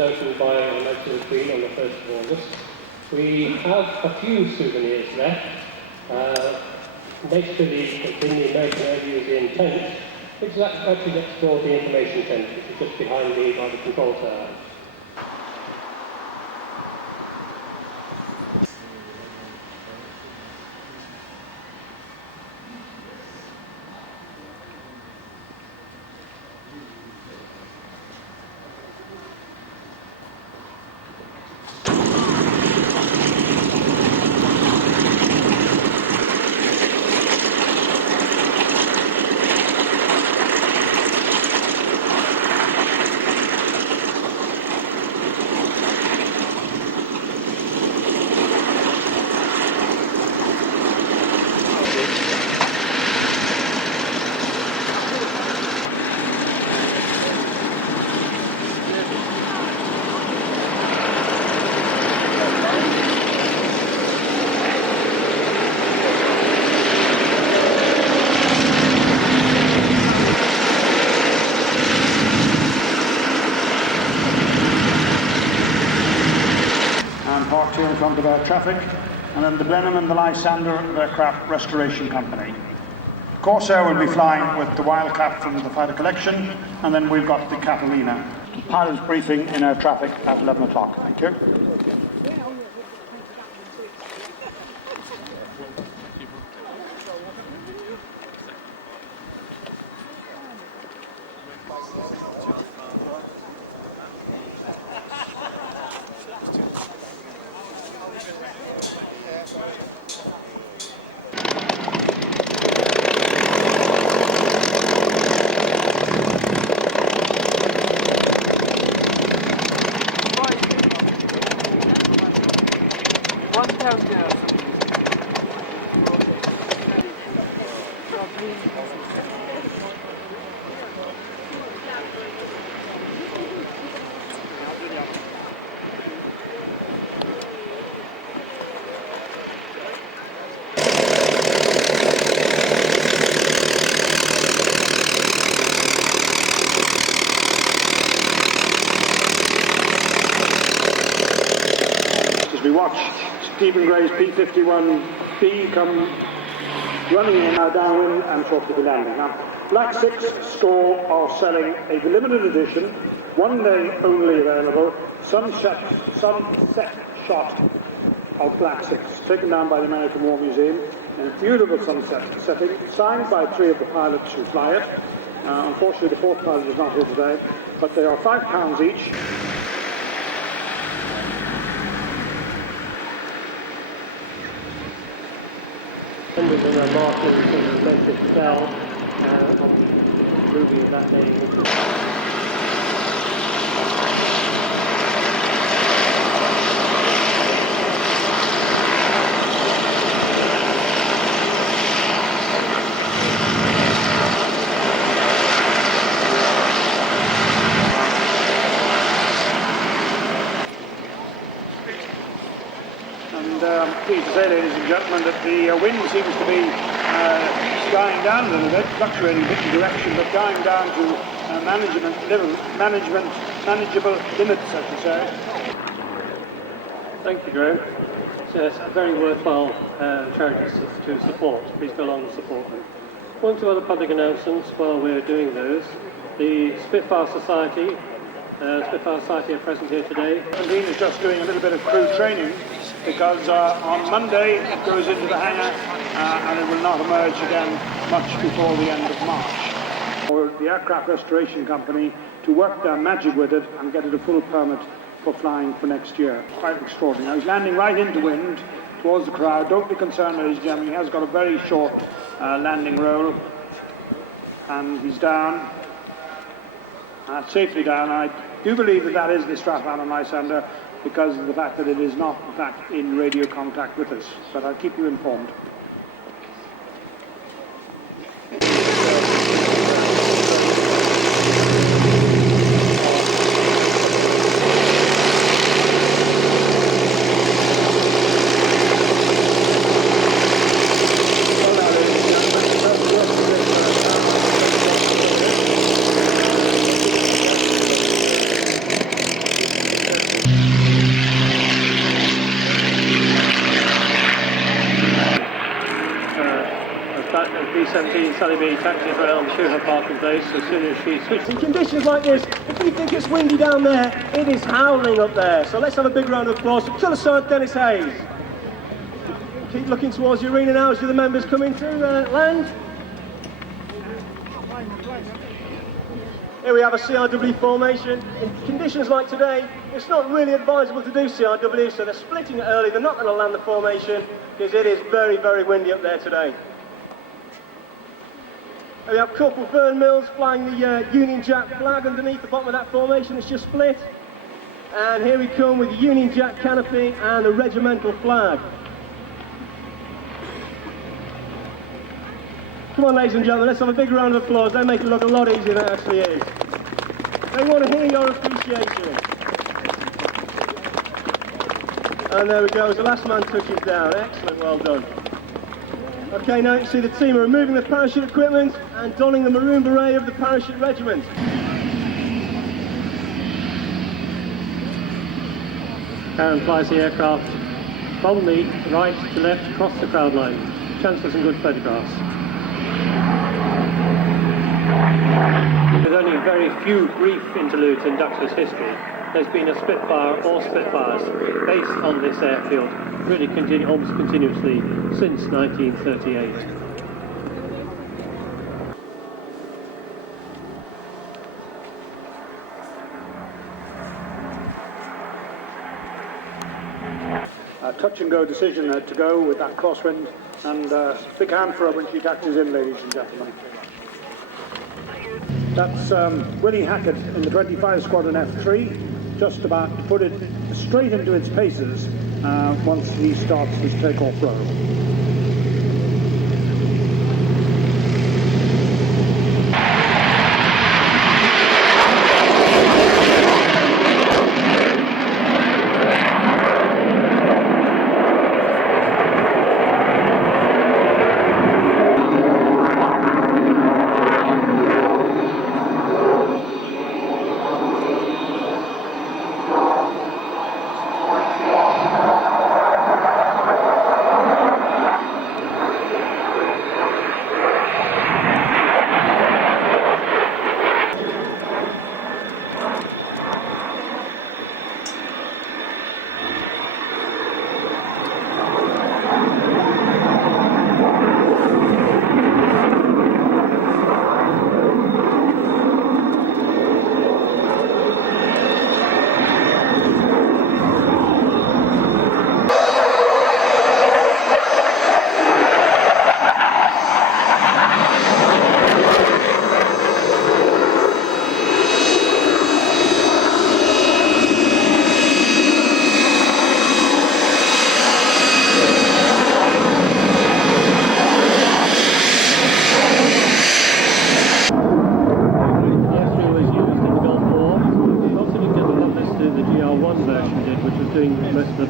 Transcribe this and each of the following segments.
opened by Her Majesty the Queen on the 1st of August. We have a few souvenirs left. Next to the American Air Museum tent, which is actually next door to the information tent, which is just behind me by the control tower. Parked here in front of our traffic, and then the Blenheim and the Lysander Aircraft Restoration Company. Corsair will be flying with the Wildcat from the fighter collection, and then we've got the Catalina. Pilot's briefing in our traffic at 11 o'clock. Thank you. We watch Stephen Gray's P-51B come running in now downwind and shortly be landing. Now, Black 6 store are selling a limited edition, 1 day only available, sunset shot of Black 6, taken down by the American War Museum in a beautiful sunset setting, signed by 3 of the pilots who fly it. Unfortunately, the 4th pilot is not here today, but they are £5 each. And a marker in the electric bell on the movie of that name. Pleased to say, ladies and gentlemen, that the wind seems to be dying down a little bit, fluctuating a bit in direction, but dying down to manageable limits, I should say. Thank you, Graham. It's a very worthwhile charity to support. Please go along and support them. One or two other public announcements while we're doing those. The Spitfire Society are present here today. The Dean is just doing a little bit of crew training, because on Monday it goes into the hangar and it will not emerge again much before the end of March. For the Aircraft Restoration Company to work their magic with it and get it a full permit for flying for next year. Quite extraordinary. Now he's landing right into wind towards the crowd. Don't be concerned, ladies and gentlemen, he has got a very short landing roll, and he's down, safely down. I do believe that that is the Stratton and Lysander, because of the fact that it is not, in fact, in radio contact with us. But I'll keep you informed. that B-17 Sally B taxis around to her parking place as soon as she switches. In conditions like this, if you think it's windy down there, it is howling up there. So let's have a big round of applause for Killer Sergeant Dennis Hayes. Keep looking towards the arena now as the members come into land. Here we have a CRW formation. In conditions like today, it's not really advisable to do CRW, so they're splitting it early. They're not going to land the formation because it is very, very windy up there today. Here we have Corporal Vern Mills flying the Union Jack flag underneath the bottom of that formation. It's just split. And here we come with the Union Jack canopy and the regimental flag. Come on, ladies and gentlemen, let's have a big round of applause. They make it look a lot easier than it actually is. They want to hear your appreciation. And there we go, as the last man touches down. Excellent, well done. Okay, now you can see the team are removing the parachute equipment and donning the maroon beret of the parachute regiment. Karen flies the aircraft from the right to left across the crowd line. Chance for some good photographs. With only very few brief interludes in Duxford's history, there's been a Spitfire or Spitfires based on this airfield really almost continuously since 1938. A touch and go decision to go with that crosswind, and big hand for her when she taxis in, ladies and gentlemen. That's Willie Hackett in the 25 Squadron F3, just about to put it straight into its paces once he starts his takeoff row.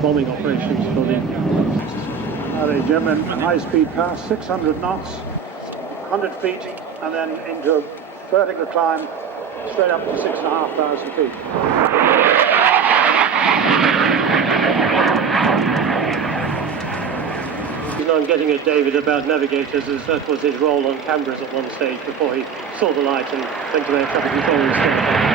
Bombing operations for the The German high-speed pass, 600 knots, 100 feet, and then into a vertical climb straight up to 6,500 feet. I'm getting at David about navigators, as that was his role on cameras at one stage before he saw the light and went to air traffic control instead.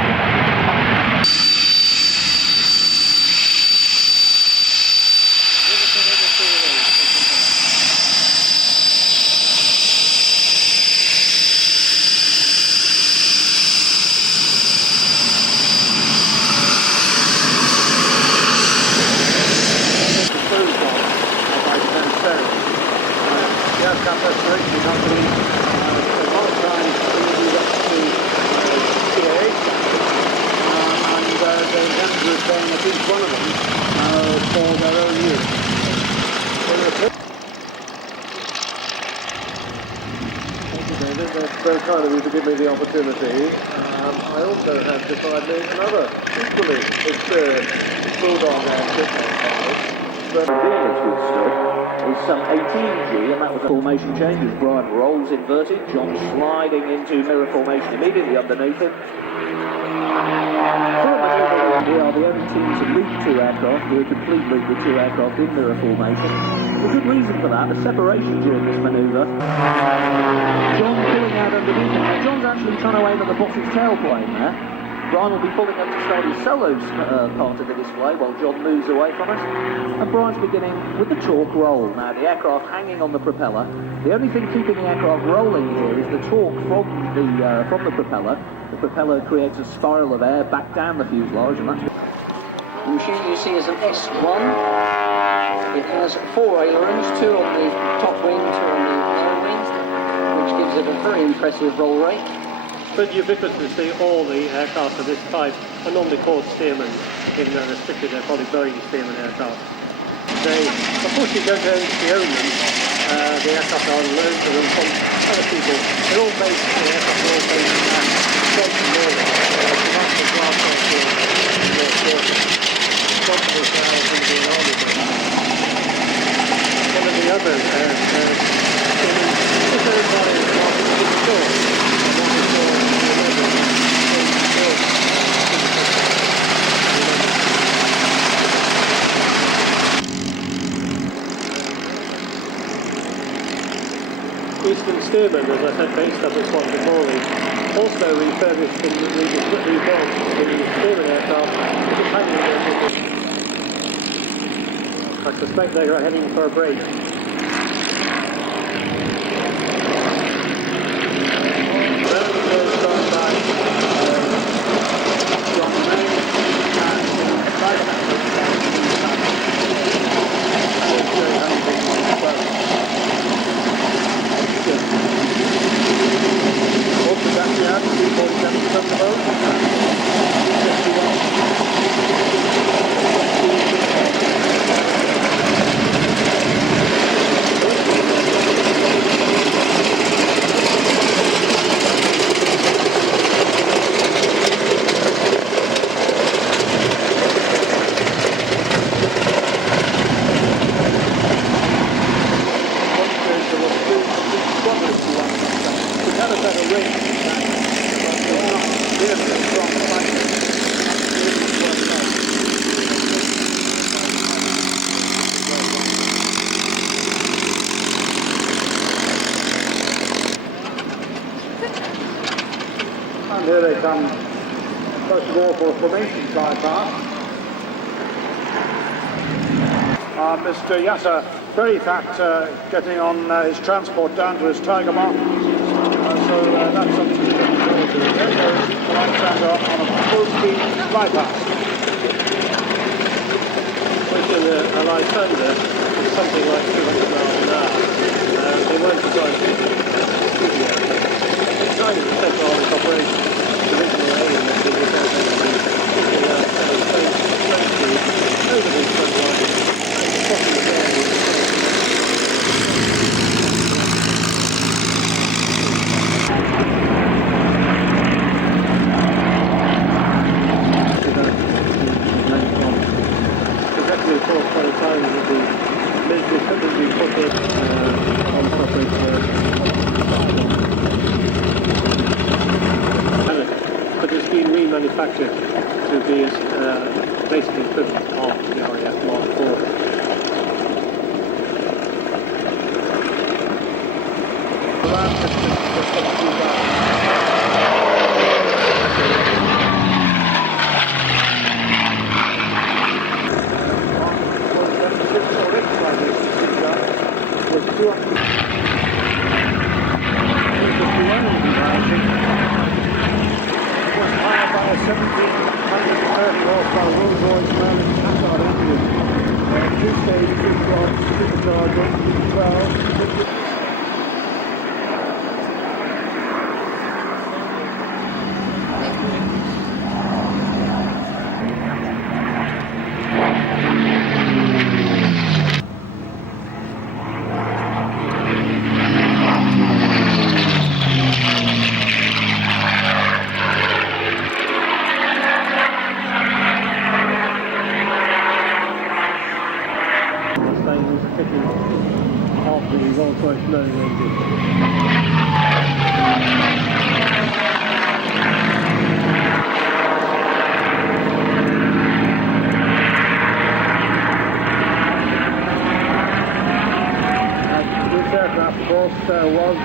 That's very kind of you to give me the opportunity. I also have beside me another equally experienced Bulldog airship. But the altitude stop is some 18G, and that was a formation change as Brian rolls inverted, John sliding into mirror formation immediately underneath him. We are the only team to loop 2 aircraft, do a complete loop with 2 aircraft in mirror formation. There's a good reason for that, the separation during this manoeuvre. John pulling out underneath him. Now, John's actually trying to aim at the boss's tailplane there. Brian will be pulling up to start his solo part of the display while John moves away from us. And Brian's beginning with the torque roll. Now, the aircraft hanging on the propeller. The only thing keeping the aircraft rolling here is the torque from the propeller. The propeller creates a spiral of air back down the fuselage, and that's... The machine you see is an S1. It has 4 ailerons, 2 on the top wing, 2 on the lower wing, which gives it a very impressive roll rate. But ubiquitously, all the aircraft of this type are normally called Stearman. In strictly, they're probably Boeing Stearman aircraft. They, unfortunately, don't actually own them. The aircraft are loaned to them from other people. They're all based, the aircraft are all based at Johnson Norway. The master glass airfield in North Yorkshire. Johnson is now going to be an army base. One of the others is owned by Martin Store. Eastern Stearman, as I said, based up at Swansea Morley, also refurbished and rebuilt the Stearman aircraft with a companion. I suspect they are heading for a break. And here they come, first of all, for a formation fly past. Mr. Yasser, very fat, getting on his transport down to his Tiger Mark. So that's something to look forward to. There goes the right-hander on a full-speed fly past. Which in a Lysander is something like 200 miles an hour. They weren't designed to be designed to take on its operation. The original aim was to be able to over these front lines and crossing the area. Exactly 425 would be military equipment being put in on top of but it's been remanufactured to be basically equivalent of the RAF Mark IV.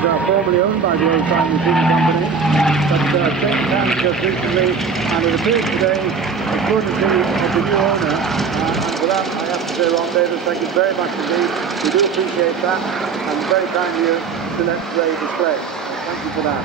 formerly owned by the Old Time Machine Company, but changed hands just recently, and it appears today as courtesy of the new owner. And for that, I have to say, Ron Davis, thank you very much indeed. We do appreciate that, and very kind of you to let Ray display. Thank you for that.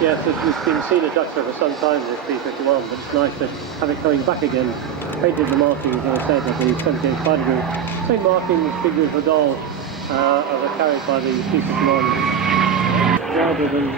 Yes, it's been seen at Duxford for some time, this P51, but it's nice to have it coming back again. Painted the markings, as I said, of the 78 fighter group. Same marking figures of the doll as are carried by the P51, rather than the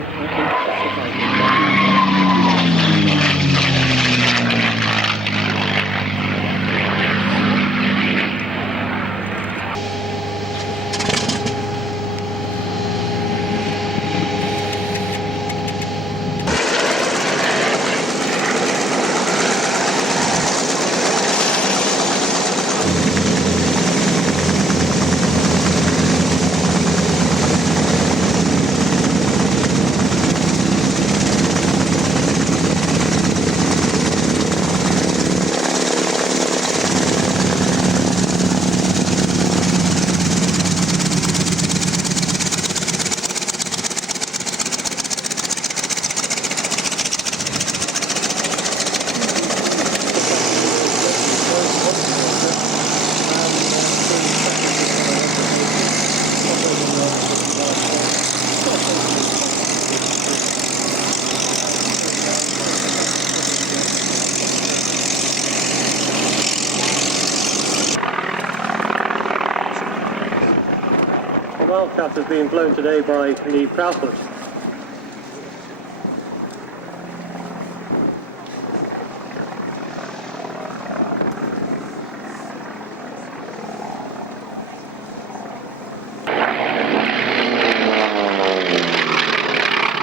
Wildcat is being blown today by the Proudfoot.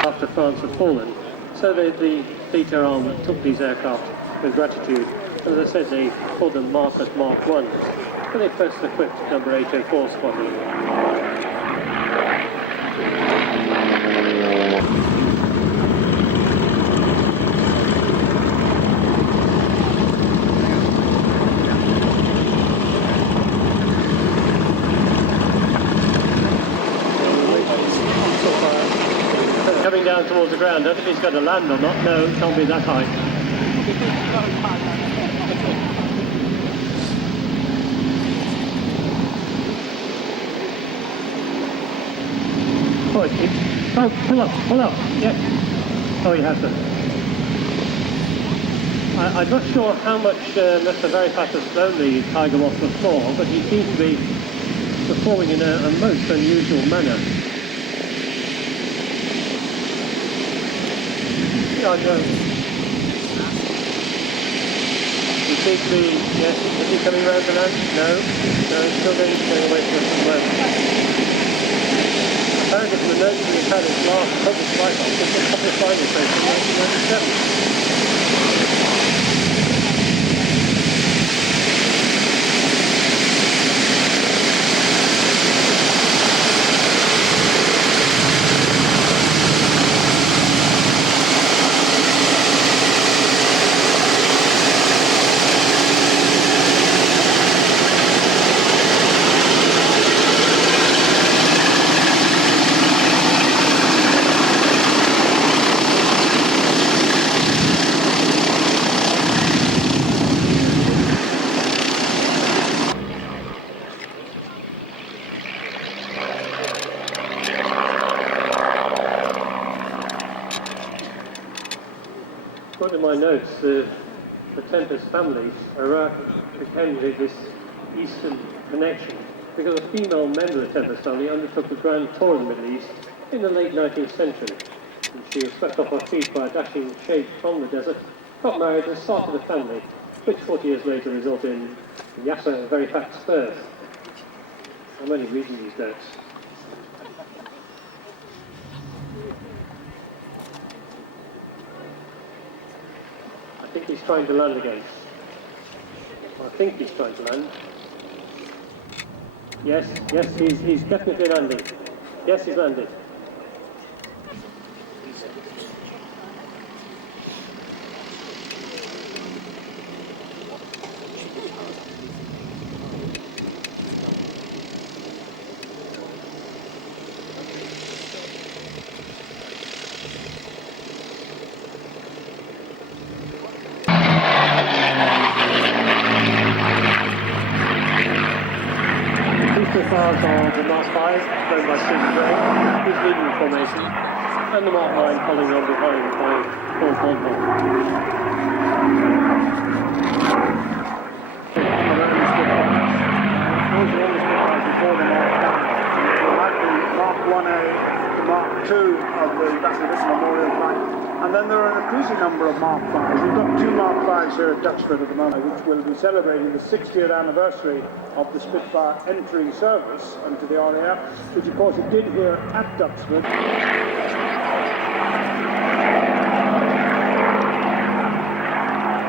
After France had fallen, so the fleet arm took these aircraft with gratitude. As I said, they called them Mark Mark 1, and they first equipped number 804 squadron. Coming down towards the ground. I don't think he's going to land or not. No, it can't be that high. Oh, pull up. Yes. Oh, he has to. I'm not sure how much Mr. Veritas has blown the Tiger off the floor, but he seems to be performing in a most unusual manner. Oh, no. He seems to be, yes, is he coming round to land? No, he's still going away from us at the moment. Apparently from the notes we had his last published flight off, just a couple of flight mistakes in 1997. According to my notes, the Tempest family became this Eastern connection because a female member of the Tempest family undertook the grand tour of the Middle East in the late 19th century. And she was swept off her feet by a dashing sheikh from the desert, got married and started a family, which 40 years later resulted in Yasser and very fat spurs. How many reading these notes? I think he's trying to land again. I think he's trying to land. Yes, he's definitely landing. Yes, he's landed. cars are the Mark 5, run by Stephen Gray, who's leading the formation, and the Mark 9 following on behind by Paul Baldwin. Those are all the Spitfires before the Mark 5. You had the Mark 1A, the Mark 2 of the Duxford Memorial Flight, and then there are an increasing number of Mark 5s. We've got 2 Mark 5s here at Duxford at the moment, which will be celebrating the 60th anniversary of the Spitfire entering service into the RAF, which of course it did here at Duxford.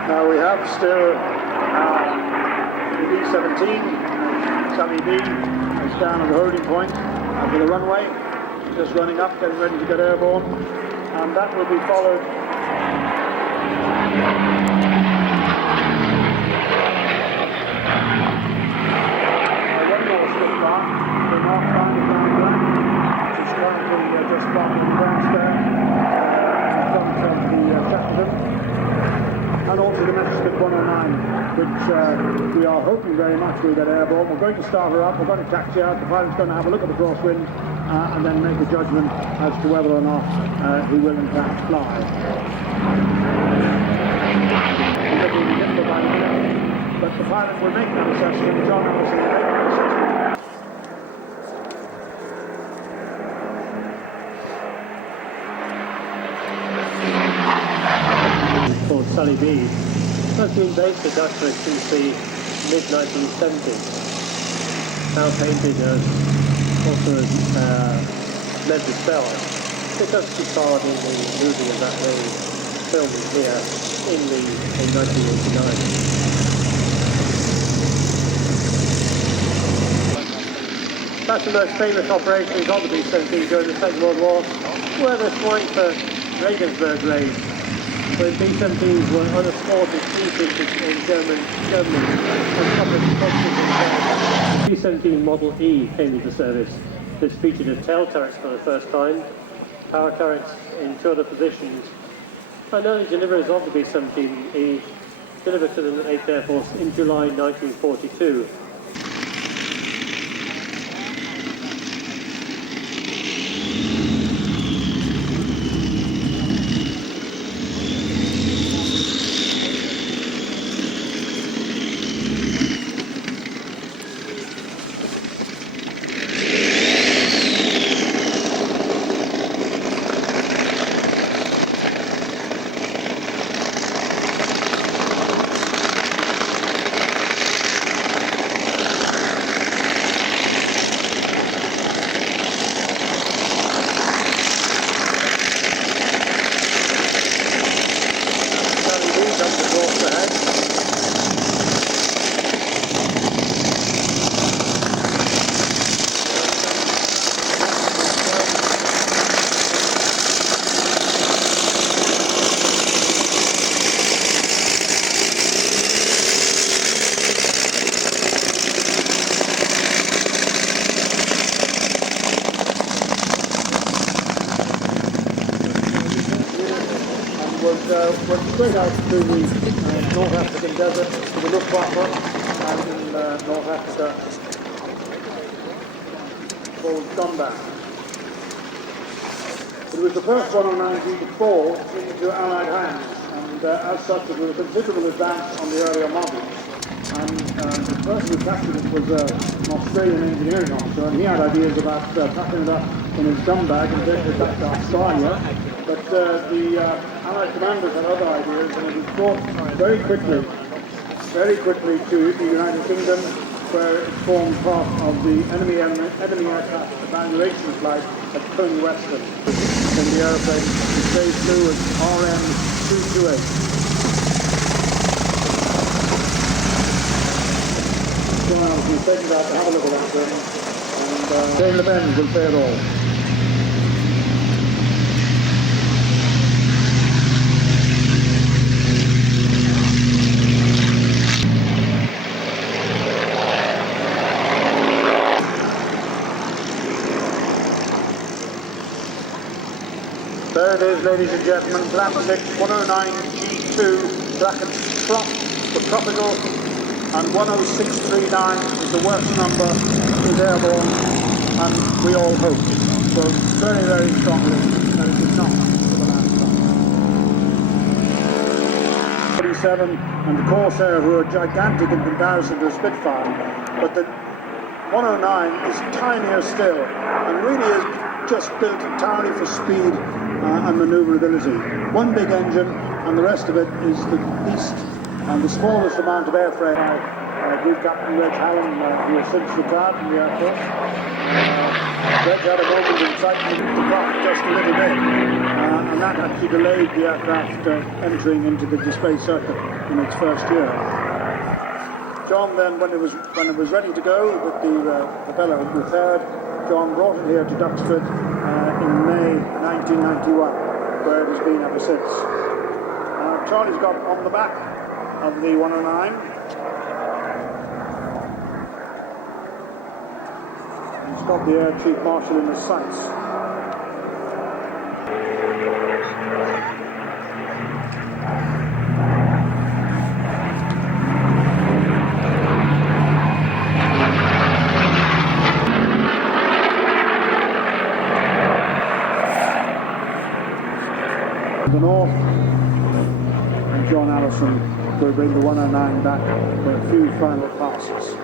Now we have still the B-17, Sally B is down at the holding point for the runway, just running up, getting ready to get airborne, and that will be followed by one more Spitfire, the Mark 5 down the ground, which is currently just parked on the grass there in front of the Shackleton, and also the Messerschmitt 109, which we are hoping very much will get airborne. We're going to start her up, we're going to taxi out, the pilot's going to have a look at the crosswind and then make a judgment as to whether or not he will in fact fly. But the pilot will make that assessment, John Allison will make that assessment. Called Sully B, has been based at Duxford since the mid-1970s. Now painted as also as Memphis Bell. It does took part in the movie of that they filmed here in 1989. Perhaps the most famous operations of the B-17 during the Second World War were the Schweinfurt Regensburg raids, when B-17s were unescorted into Germany and public conflict. B-17 Model E came into service. This featured a tail turret for the first time, power turrets in 2 other positions, and early deliveries of the B-17E delivered to the 8th Air Force in July 1942. Was straight out to the North African desert, to the Luftwaffe, and in North Africa, called Dumbag. It was the first 109G to fall into Allied hands, and as such it was a considerable advance on the earlier models. And the person who captured it was an Australian engineering officer, and he had ideas about packing it up in his Dumbag and taking it back to Australia. But the Allied commanders had other ideas, and it was brought very quickly to the United Kingdom, where it formed part of the enemy aircraft evaluation flight at Coney Weston. In the airplane, it stays through as RM228. Well, we've taken that to have a look at that then, and Dave LeBenz will say it all. There it is, ladies and gentlemen, plastic 109G2 bracket prop for tropical, and 10639 is the works number is airborne, and we all hope so very, very strongly that it is not for the last time. 47 and the Corsair, who are gigantic in comparison to a Spitfire, but the 109 is tinier still and really is just built entirely for speed and manoeuvrability. One big engine and the rest of it is the beast and the smallest amount of airframe. Group Captain Reg Hallam, who has since retired from the Air Force. Reg had a moment of excitement with the craft just a little bit, and that actually delayed the aircraft entering into the display circuit in its first year. John then, when it was ready to go with the propeller repaired, John brought it here to Duxford in May 1991, where it has been ever since. Charlie's got on the back of the 109. He's got the Air Chief Marshal in his sights. The north, and John Allison will bring the 109 back for a few final passes.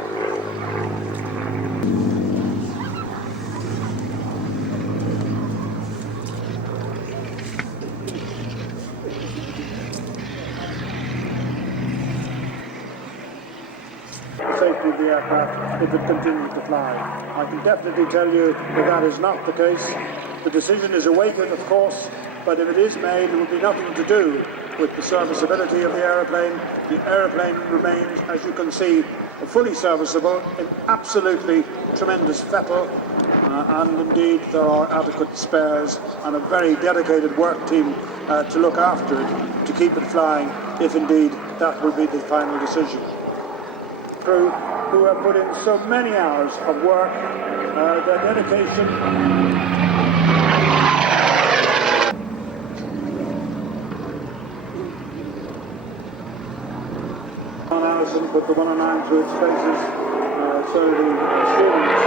The safety of the aircraft if it continues to fly. I can definitely tell you that that is not the case. The decision is awaited, of course, but if it is made, it will be nothing to do with the serviceability of the aeroplane. The aeroplane remains, as you can see, fully serviceable in absolutely tremendous fettle, and indeed there are adequate spares and a very dedicated work team to look after it, to keep it flying, if indeed that will be the final decision. Crew who have put in so many hours of work, their dedication. John Allison put the 109 through its paces, so the students.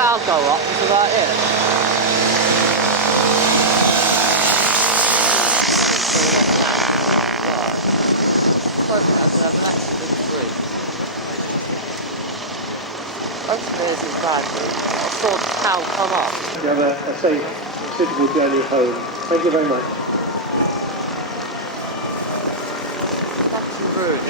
How go up to that here? Hopefully this is bad, I saw the cow come up. You have a safe, suitable journey home. Thank you very much. That's rude.